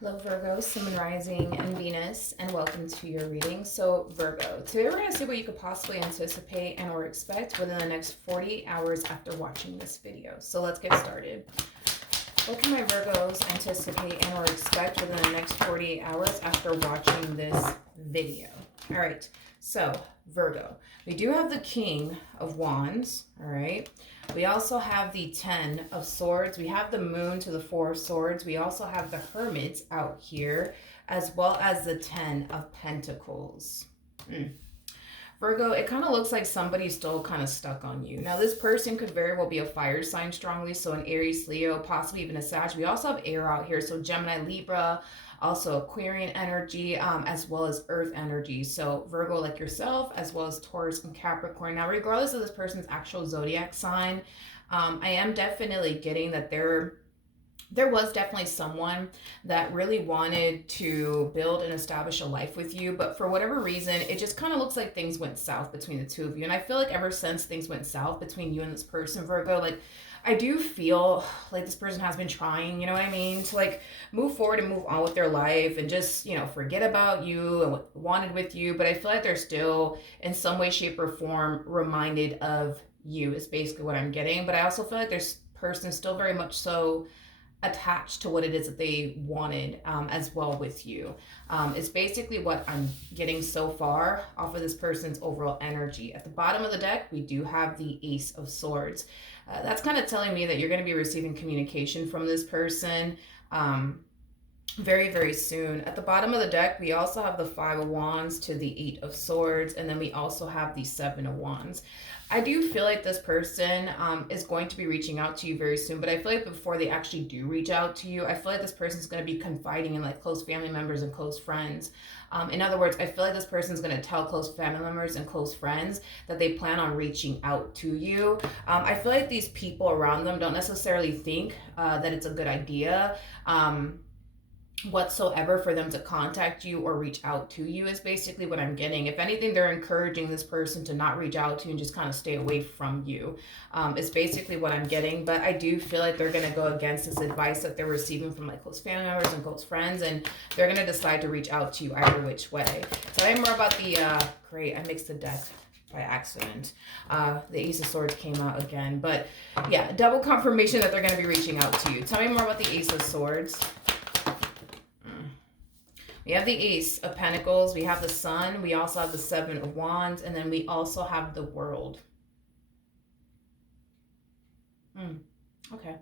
Hello Virgo, Sun, Moon, Rising, and Venus, and welcome to your reading. So Virgo, today we're going to see what you could possibly anticipate and or expect within the next 48 hours after watching this video. So let's get started. What can my Virgos anticipate and or expect within the next 48 hours after watching this video? All right, so Virgo, we do have the King of Wands, all right? We also have the 10 of Swords. We have the Moon to the 4 of Swords. We also have the Hermit out here, as well as the 10 of Pentacles. Virgo, it kind of looks like somebody's still kind of stuck on you. Now, this person could very well be a fire sign strongly, so an Aries, Leo, possibly even a Sag. We also have air out here, so Gemini, Libra, also Aquarian energy, as well as Earth energy. So Virgo, like yourself, as well as Taurus and Capricorn. Now, regardless of this person's actual zodiac sign, I am definitely getting that there was definitely someone that really wanted to build and establish a life with you, but for whatever reason, it just kind of looks like things went south between the two of you. And I feel like ever since things went south between you and this person, Virgo, like I do feel like this person has been trying, you know what I mean, to like move forward and move on with their life and just, you know, forget about you and what wanted with you. But I feel like they're still in some way, shape, or form reminded of you is basically what I'm getting. But I also feel like this person is still very much so attached to what it is that they wanted as well with you. It's basically what I'm getting so far off of this person's overall energy. At the bottom of the deck, we do have the Ace of Swords. That's kind of telling me that you're going to be receiving communication from this person very, very soon. At the bottom of the deck, we also have the 5 of Wands to the 8 of Swords, and then we also have the 7 of Wands. I do feel like this person is going to be reaching out to you very soon, but I feel like before they actually do reach out to you, I feel like this person is going to be confiding in like close family members and close friends. In other words, I feel like this person is going to tell close family members and close friends that they plan on reaching out to you. I feel like these people around them don't necessarily think that it's a good idea. Whatsoever for them to contact you or reach out to you is basically what I'm getting. If anything, they're encouraging this person to not reach out to you and just kind of stay away from you. Is basically what I'm getting. But I do feel like they're going to go against this advice that they're receiving from like close family members and close friends, and they're going to decide to reach out to you either which way. Tell me more about the great, I mixed the deck by accident. The Ace of Swords came out again, but yeah, double confirmation that they're going to be reaching out to you. Tell me more about the Ace of Swords. We have the Ace of Pentacles, we have the Sun, we also have the 7 of Wands, and then we also have the World. Okay.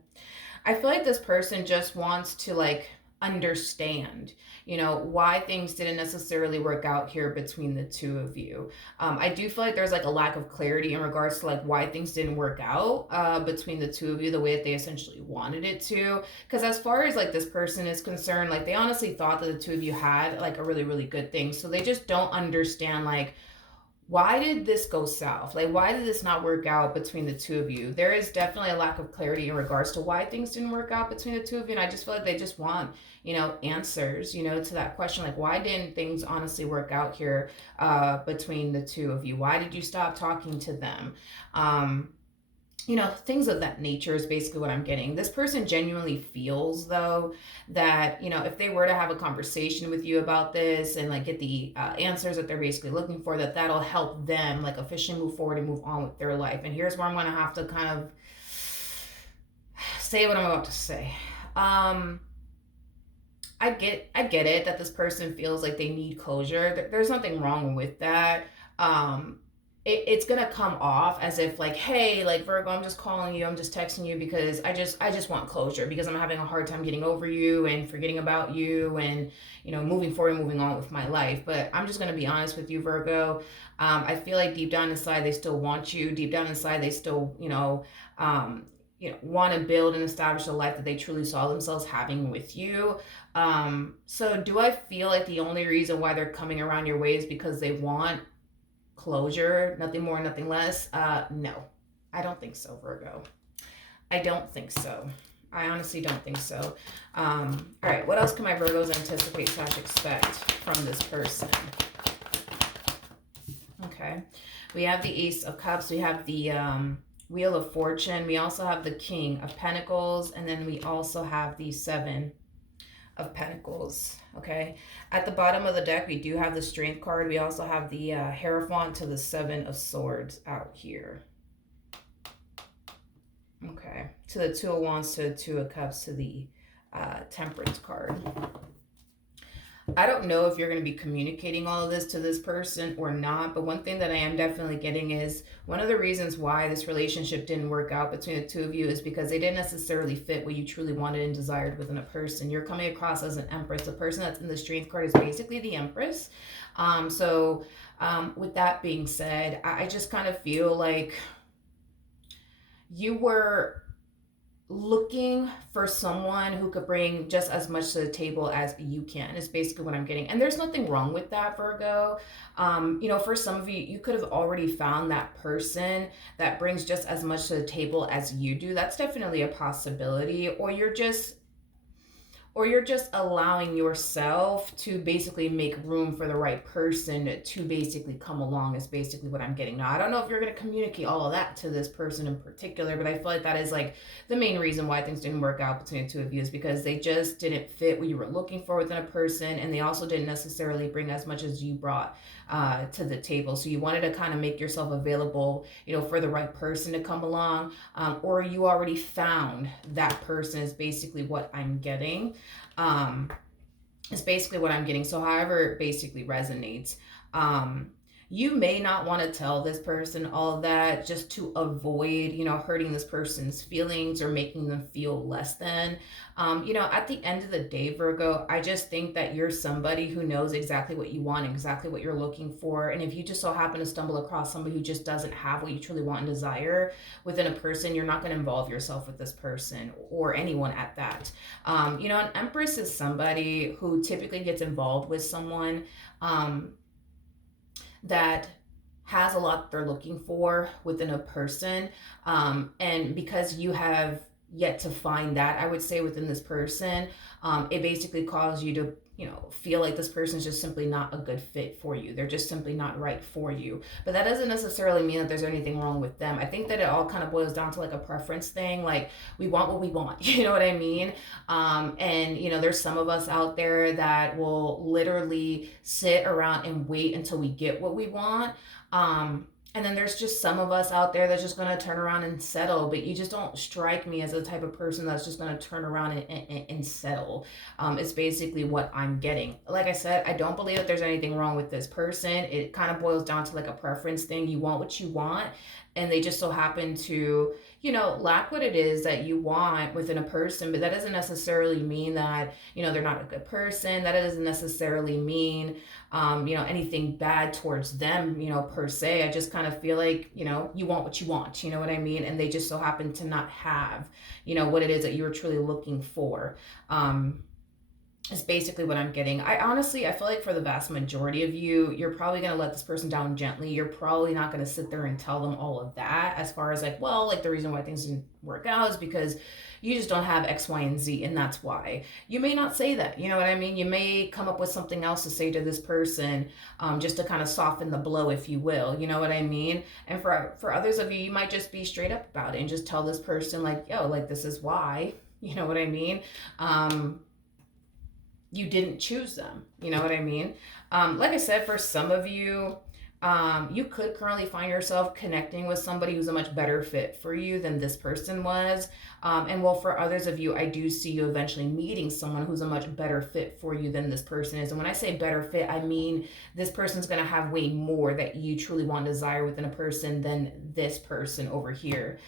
I feel like this person just wants to like understand, you know, why things didn't necessarily work out here between the two of you. I do feel like there's like a lack of clarity in regards to like why things didn't work out between the two of you the way that they essentially wanted it to. Because as far as like this person is concerned, like they honestly thought that the two of you had like a really, really good thing. So they just don't understand like, why did this go south? Like, why did this not work out between the two of you? There is definitely a lack of clarity in regards to why things didn't work out between the two of you. And I just feel like they just want, you know, answers, you know, to that question. Like, why didn't things honestly work out here between the two of you? Why did you stop talking to them? You know, things of that nature is basically what I'm getting. This person genuinely feels, though, that, you know, if they were to have a conversation with you about this and, like, get the answers that they're basically looking for, that that'll help them, like, officially move forward and move on with their life. And here's where I'm going to have to kind of say what I'm about to say. I get it that this person feels like they need closure. There's nothing wrong with that. It's gonna come off as if like, hey, like Virgo, I'm just calling you, I'm just texting you because I just want closure because I'm having a hard time getting over you and forgetting about you and, you know, moving forward and moving on with my life. But I'm just gonna be honest with you, Virgo. I feel like deep down inside they still want you. Deep down inside they still, want to build and establish a life that they truly saw themselves having with you. So do I feel like the only reason why they're coming around your way is because they want closure, nothing more, nothing less? No, I don't think so, Virgo. I don't think so. I honestly don't think so. All right, what else can my Virgos anticipate / expect from this person? Okay, we have the Ace of Cups, we have the Wheel of Fortune, we also have the King of Pentacles, and then we also have the 7 of Pentacles. Okay, at the bottom of the deck we do have the Strength card. We also have the Hierophant to the Seven of Swords out here. Okay, to the Two of Wands, to the Two of Cups, to the Temperance card. I don't know if you're going to be communicating all of this to this person or not, but one thing that I am definitely getting is one of the reasons why this relationship didn't work out between the two of you is because they didn't necessarily fit what you truly wanted and desired within a person. You're coming across as an Empress. The person that's in the Strength card is basically the Empress. With that being said, I just kind of feel like you were looking for someone who could bring just as much to the table as you can is basically what I'm getting. And there's nothing wrong with that, Virgo. For some of you, you could have already found that person that brings just as much to the table as you do. That's definitely a possibility. Or you're just allowing yourself to basically make room for the right person to basically come along is basically what I'm getting. Now, I don't know if you're going to communicate all of that to this person in particular, but I feel like that is like the main reason why things didn't work out between the two of you is because they just didn't fit what you were looking for within a person, and they also didn't necessarily bring as much as you brought to the table. So you wanted to kind of make yourself available, for the right person to come along, or you already found that person is basically what I'm getting. Is basically what I'm getting. So however it basically resonates. You may not want to tell this person all of that just to avoid, hurting this person's feelings or making them feel less than. At the end of the day, Virgo, I just think that you're somebody who knows exactly what you want, exactly what you're looking for. And if you just so happen to stumble across somebody who just doesn't have what you truly want and desire within a person, you're not going to involve yourself with this person or anyone at that. An Empress is somebody who typically gets involved with someone that has a lot they're looking for within a person. And because you have yet to find that, I would say, within this person, it basically causes you to, feel like this person is just simply not a good fit for you. They're just simply not right for you. But that doesn't necessarily mean that there's anything wrong with them. I think that it all kind of boils down to like a preference thing. Like, we want what we want, you know what I mean? There's some of us out there that will literally sit around and wait until we get what we want. And then there's just some of us out there that's just going to turn around and settle. But you just don't strike me as the type of person that's just going to turn around and settle. It's basically what I'm getting. Like I said, I don't believe that there's anything wrong with this person. It kind of boils down to like a preference thing. You want what you want, and they just so happen to, lack what it is that you want within a person. But that doesn't necessarily mean that, they're not a good person. That doesn't necessarily mean anything bad towards them, per se. I just kind of feel like, you want what you want, you know what I mean? And they just so happen to not have, what it is that you were truly looking for. Is basically what I'm getting. I feel like for the vast majority of you, you're probably going to let this person down gently. You're probably not going to sit there and tell them all of that as far as the reason why things didn't work out is because you just don't have X, Y, and Z, and that's why. You may not say that, you know what I mean? You may come up with something else to say to this person, just to kind of soften the blow, if you will, you know what I mean? And for others of you, you might just be straight up about it and just tell this person this is why, you know what I mean? You didn't choose them. You know what I mean? Like I said, for some of you, you could currently find yourself connecting with somebody who's a much better fit for you than this person was. For others of you, I do see you eventually meeting someone who's a much better fit for you than this person is. And when I say better fit, I mean this person's going to have way more that you truly want and desire within a person than this person over here.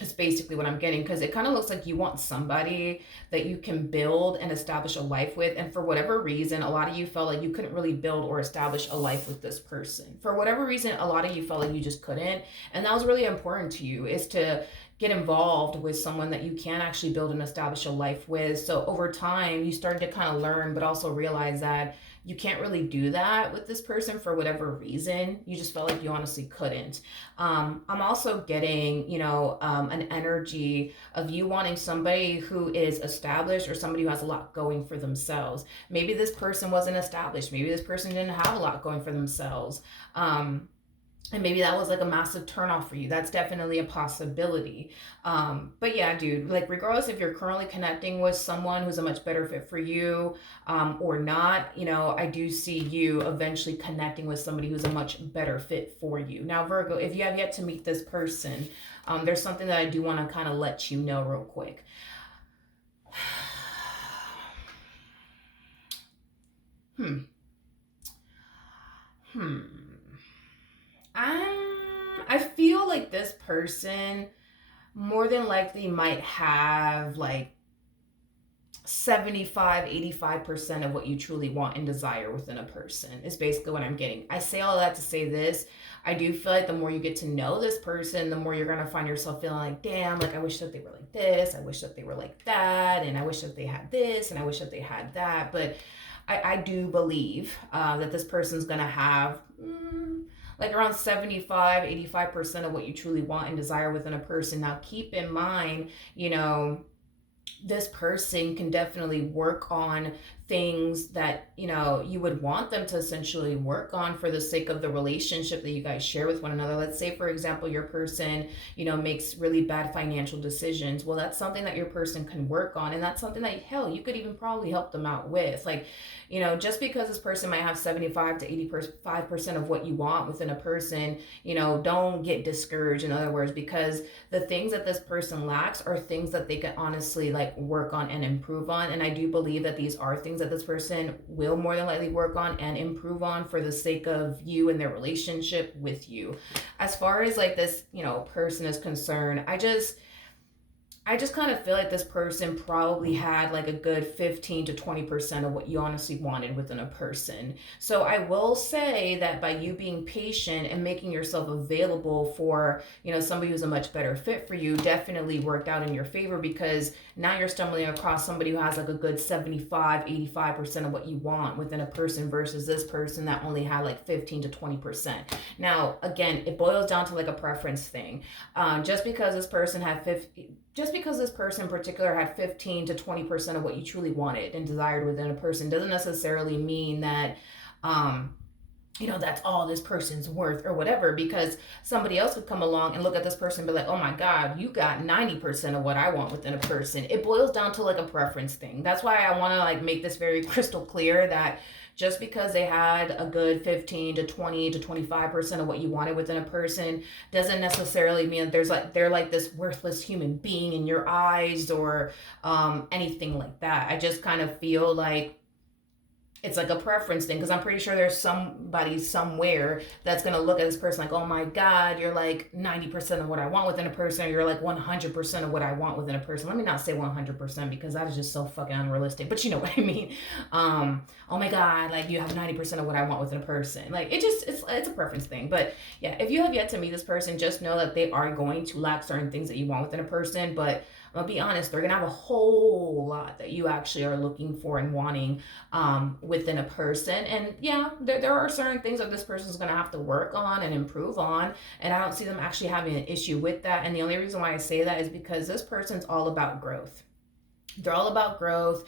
Is basically what I'm getting, because it kind of looks like you want somebody that you can build and establish a life with. And for whatever reason, a lot of you felt like you couldn't really build or establish a life with this person. For whatever reason, a lot of you felt like you just couldn't. And that was really important to you, is to get involved with someone that you can actually build and establish a life with. So over time, you started to kind of learn, but also realize that you can't really do that with this person for whatever reason. You just felt like you honestly couldn't. I'm also getting, an energy of you wanting somebody who is established or somebody who has a lot going for themselves. Maybe this person wasn't established. Maybe this person didn't have a lot going for themselves. And maybe that was like a massive turnoff for you. That's definitely a possibility. But yeah, dude, like regardless if you're currently connecting with someone who's a much better fit for you, or not, you know, I do see you eventually connecting with somebody who's a much better fit for you. Now, Virgo, if you have yet to meet this person, there's something that I do want to kind of let you know real quick. Hmm. Hmm. I feel like this person more than likely might have like 75, 85% of what you truly want and desire within a person is basically what I'm getting. I say all that to say this. I do feel like the more you get to know this person, the more you're going to find yourself feeling like, damn, like I wish that they were like this. I wish that they were like that. And I wish that they had this. And I wish that they had that. But I do believe that this person's going to have like around 75, 85% of what you truly want and desire within a person. Now, keep in mind, you know, this person can definitely work on things that, you know, you would want them to essentially work on for the sake of the relationship that you guys share with one another. Let's say, for example, your person, you know, makes really bad financial decisions. Well, that's something that your person can work on, and that's something that, hell, you could even probably help them out with. Like, you know, just because this person might have 75 to 85% of what you want within a person, you know, don't get discouraged, in other words, because the things that this person lacks are things that they can honestly like work on and improve on. And I do believe that these are things that this person will more than likely work on and improve on for the sake of you and their relationship with you. As far as like this, you know, person is concerned, I just kind of feel like this person probably had like a good 15 to 20% of what you honestly wanted within a person. So I will say that by you being patient and making yourself available for, you know, somebody who's a much better fit for you definitely worked out in your favor, because now you're stumbling across somebody who has like a good 75, 85% of what you want within a person versus this person that only had like 15 to 20%. Now, again, it boils down to like a preference thing. Just because this person had 50, just because this person in particular had 15 to 20% of what you truly wanted and desired within a person doesn't necessarily mean that you know, that's all this person's worth or whatever, because somebody else could come along and look at this person and be like, oh my God, you got 90% of what I want within a person. It boils down to like a preference thing. That's why I want to like make this very crystal clear that just because they had a good 15 to 20 to 25% of what you wanted within a person doesn't necessarily mean that they're like this worthless human being in your eyes or anything like that. I just kind of feel like it's like a preference thing, because I'm pretty sure there's somebody somewhere that's going to look at this person like, oh my God, you're like 90% of what I want within a person, or you're like 100% of what I want within a person. Let me not say 100% because that is just so fucking unrealistic, but you know what I mean. Oh my God, like you have 90% of what I want within a person. Like it's a preference thing. But yeah, if you have yet to meet this person, just know that they are going to lack certain things that you want within a person. But I'll be honest, they're gonna have a whole lot that you actually are looking for and wanting within a person. And yeah, there are certain things that this person's gonna have to work on and improve on. And I don't see them actually having an issue with that. And the only reason why I say that is because this person's all about growth. They're all about growth.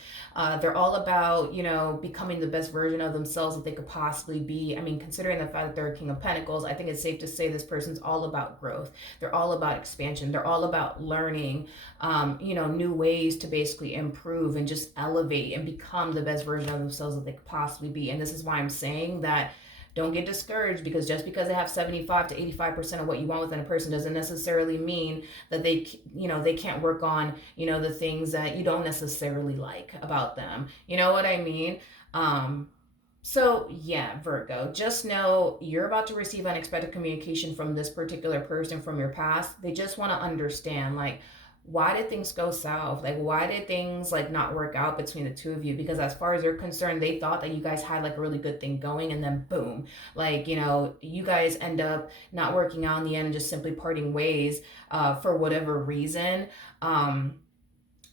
They're all about, you know, becoming the best version of themselves that they could possibly be. I mean, considering the fact that they're a King of Pentacles, I think it's safe to say this person's all about growth. They're all about expansion. They're all about learning, you know, new ways to basically improve and just elevate and become the best version of themselves that they could possibly be. And this is why I'm saying that don't get discouraged, because just because they have 75 to 85% of what you want within a person doesn't necessarily mean that they, you know, they can't work on, you know, the things that you don't necessarily like about them. You know what I mean? So yeah, Virgo, just know you're about to receive unexpected communication from this particular person from your past. They just want to understand, like, why did things go south? Like, why did things like not work out between the two of you? Because as far as they're concerned, they thought that you guys had like a really good thing going, and then boom, like, you know, you guys end up not working out in the end and just simply parting ways for whatever reason. And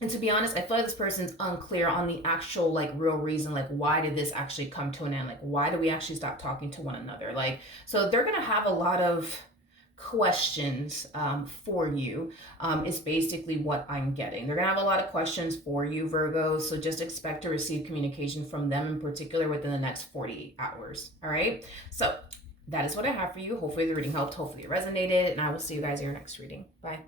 to be honest, I feel like this person's unclear on the actual like real reason, like why did this actually come to an end? Like why did we actually stop talking to one another? Like, so they're gonna have a lot of questions for you, is basically what I'm getting. They're gonna have a lot of questions for you, Virgo, so just expect to receive communication from them in particular within the next 48 hours. All right, so that is what I have for you. Hopefully the reading helped. Hopefully it resonated. And I will see you guys in your next reading. Bye.